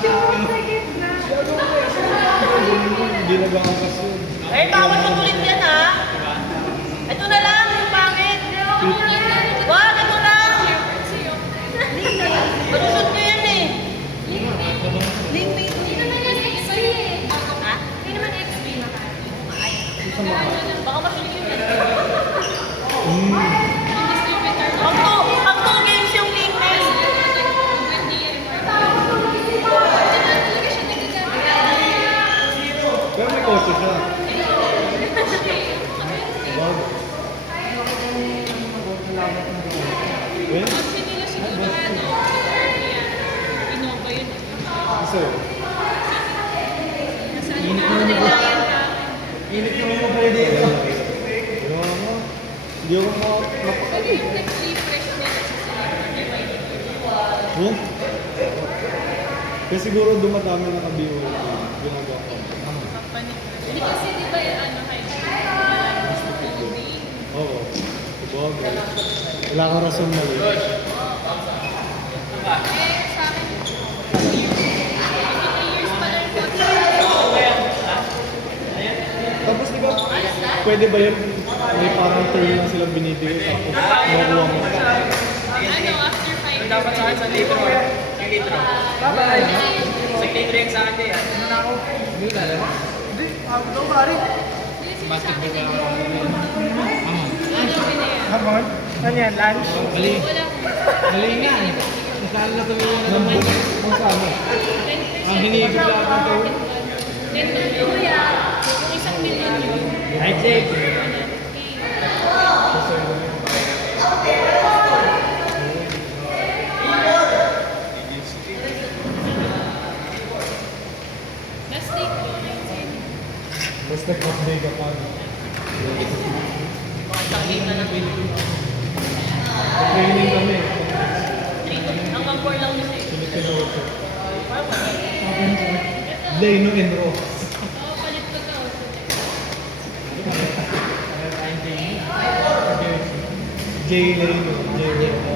Hindi nag-aangkas yun. Eh, bawal matulit yan ha. Ito na lang, yung pangit. Wag, ito lang. Malusot ko yan eh. Ha? Baka masulit yun eh. Ang two games yung link eh. Pero may kotse siya. Wow. Eh? Isa. Init yung mga pwede dito. Hindi ako mapakali. Huh? Kaya siguro dumadami na kabiyo ginagawa ko. Hindi kasi di ba yung ano kayo? Oo. Sabagay. Wala kang rason mali. Eh, sa akin, 3 years pa lang po. Tapos di ba, pwede ba yun? May parang turn lang silang binibigay tapos makuha mo. Ano, after 5 years. Dapat sa akin sa litro. Sa litro. Sa litro yung sa akin. Ano na ako? Hindi ka alam. Basketball ka. Habang? Ano yan? Lunch? Mali. Wala. Mali nga eh. Nasaan na tuloy na naman. Kung saan? Ang hinigit lang ang taon. Then, kuya, yung 1 million yun. Ay, Jake. Last take ko, 19. Basta nag-birthday ka pa. Training kami. Hanggang 4 lang na siya. Pinipinood ko. Leno and Ro. Oo, palit ko to. Jay Leno. Jay Leno.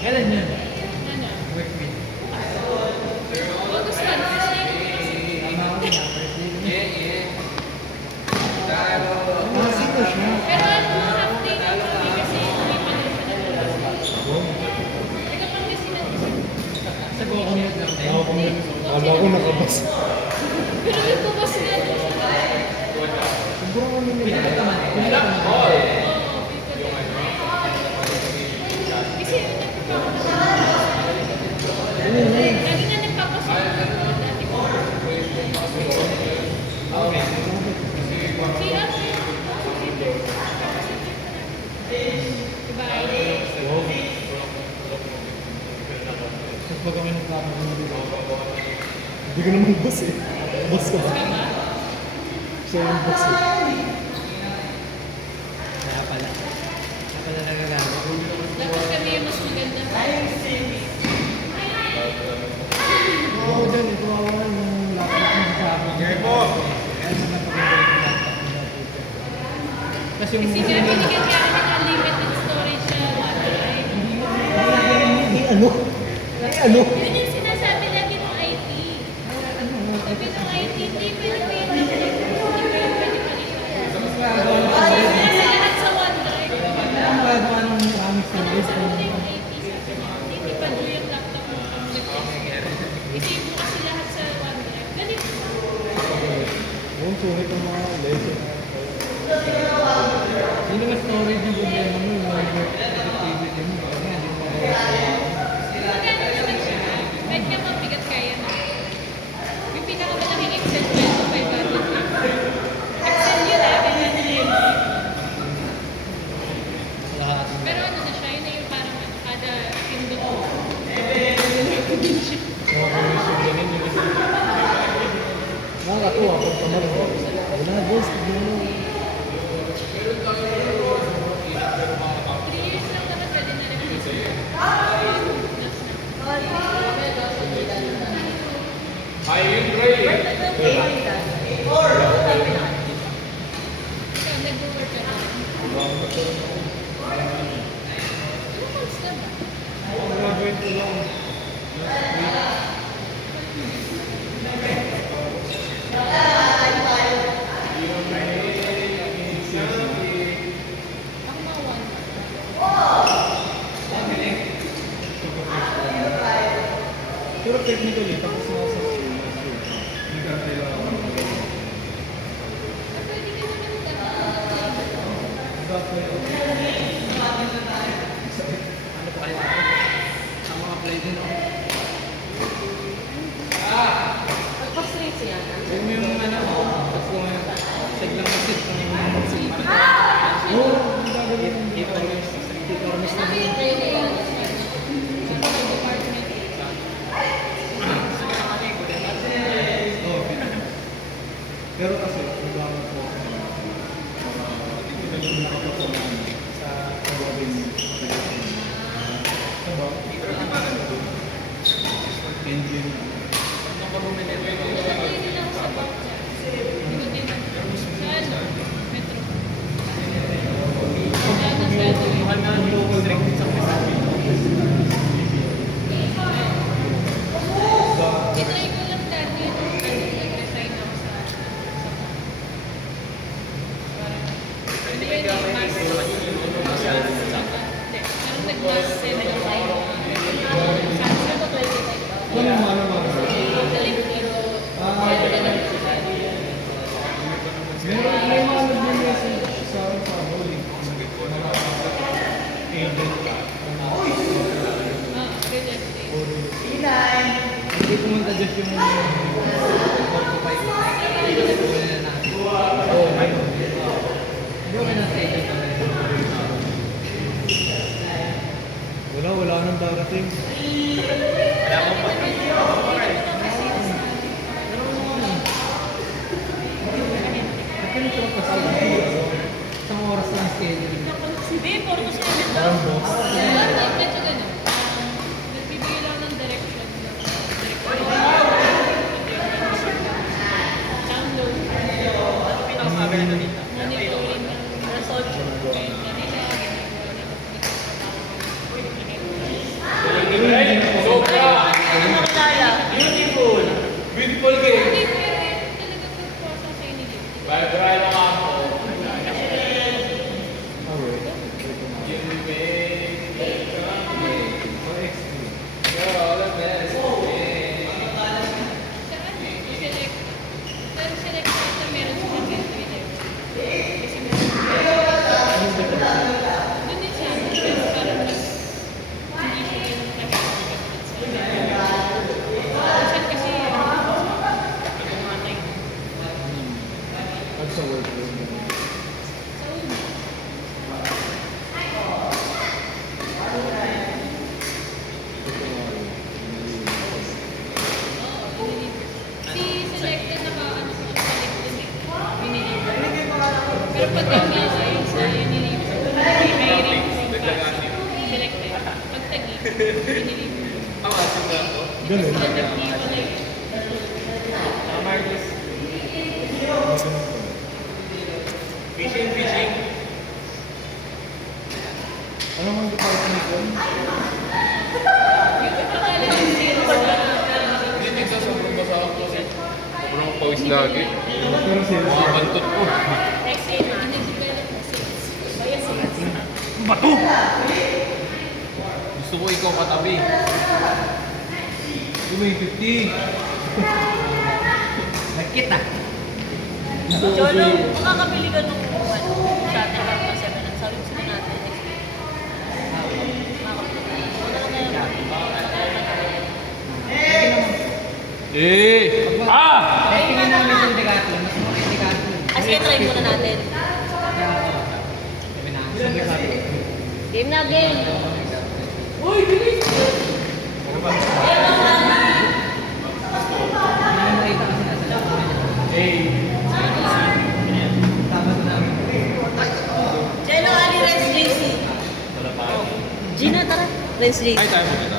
Kailan yun? Ano? Work with. August 1 kasi. Ah, sino siya? Pero ano, half day na kami kasi may panood siya na labas. Nagkapangasinan siya. Sa Gokomit lang. Kala ko nakabas. Pero yung bukas nga doon siya. Sobrang ano nila. Oo, people there. Kasi lagi nga nagpapasok ako dati ko. Okay. Si Ate, diba? Tapos pag kami nagkakaroon ng dito. Hindi ko naman boss eh. Boss ka ba? Siya yung boss eh. Kaya pala. Kaya pala nagagawa. Dapat kami yung mas maganda. Oo, dyan. Ito ako yung laptop ng sa akin. Kaya sa napaganda yung laptop nila dito. Kasi yung Kasi nga binigyan niya kami ng limited storage sa OneDrive. Ni ano? Ni ano? Yun yung sinasabi lagi ng IT. Sabi ng IT, hindi pwede pa yun. Hindi pwede pa rin. Kasi lahat sa OneDrive. ang gagawa ng maraming service. Sabi na yung IT, sabi niya, hindi pa doon yung laptop mo. Kasi yung bukas lahat sa OneDrive. Ganito. Oo, sulit ang mga lesson. Hindi naman storage yung problema mo. Yung work productivity mo. Kasi nga, hindi mo Magkano naman siya? Kahit nga mabigat kaya na. Yung pinakamalaking Excel file ko, 500 Excel yun ah, 500 yun. lahat. Pero ano na siya, yun na yung parang ano, kada pindot mo. Mga commission ganun yung isa. Nakakatuwa kung kamar mo. Wala, boss. Tignan mo. 3 years lang naman pwede na rin. Ikaw, nag-work ka na. Ilang months na ba? Graduate ko lang. Pero technically, tapos na ako sa school. Nagkantay lang ako. Pwede ka naman Dapat Ano pa kayo? Ang mga play din, no? Pag-straight siya. Yung ano, tapos yung check lang kasi kung yung Oo, ang gagawin ng e-commerce na din. Oo, pero kasi, naglaman po ako para hindi na nakapagpamaan sa pagawin sa ba? Engine na. Mahal nga ang local direct sa Itry ko lang dati nung nag-resign ako sa parang hindi yun yung mass hindi, parang nag-mass send ako Ano naman naman? May mga nag-message sa akin sa bowling. Agent ka. Hindi pumunta dyan yung 4 to 5. Oo, mayroon. Hindi ko na-stage ito. Wala nang darating. Kaya ako pa. Ganito lang kasi. Isang oras lang schedule. Hindi, puro ko siya nito. Parang boss. Medyo ganun. Nagbibigay lang ng direction na download, Pinakasabi na dito. monitoring ng Alas 8. ngayon kanila, Ano mo kilala? Beautiful! Beautiful game! hindi talaga good course ang sa inili. Bye-bye lang ako. I-select, pero select na meron silang entry level. Kasi doon din siya, pero parang hindi siya yung minsan kasi, Pag sa work room. si selected na ano ko siya sa LinkedIn eh. Biniliver. Pero pag kami sa Unilever, may hiring from Pasig. Selected. Pag tagi, biniliver. Ganun. Sila nag-iwalay. Marcus. Fishing. Ano mang department yun? Yung pangalan ng sales na Hindi sa sobrang basa ako kasi sobrang pawis lagi. Pero sales Mga bantot ko. Next year na. nag-develop na sales. Kaya sales. Bato! Gusto ko ikaw katabi. May 50. Nagkita. Cholo, makakabili ka nung ano, sa atin lang pa 7 at sabi sila natin. Eh! Ah! Dahil tingin namin yung Decathlon, mas mura yung Decathlon. As kaya try muna natin. Kaya, sabi na, isang Decathlon. Game na game. Hindi mo makita kasi nasa loob. Tapos namin. Chelo, Ali, Renz, JC. Gina, tara. Renz, JC. Ay, tayo mo kita.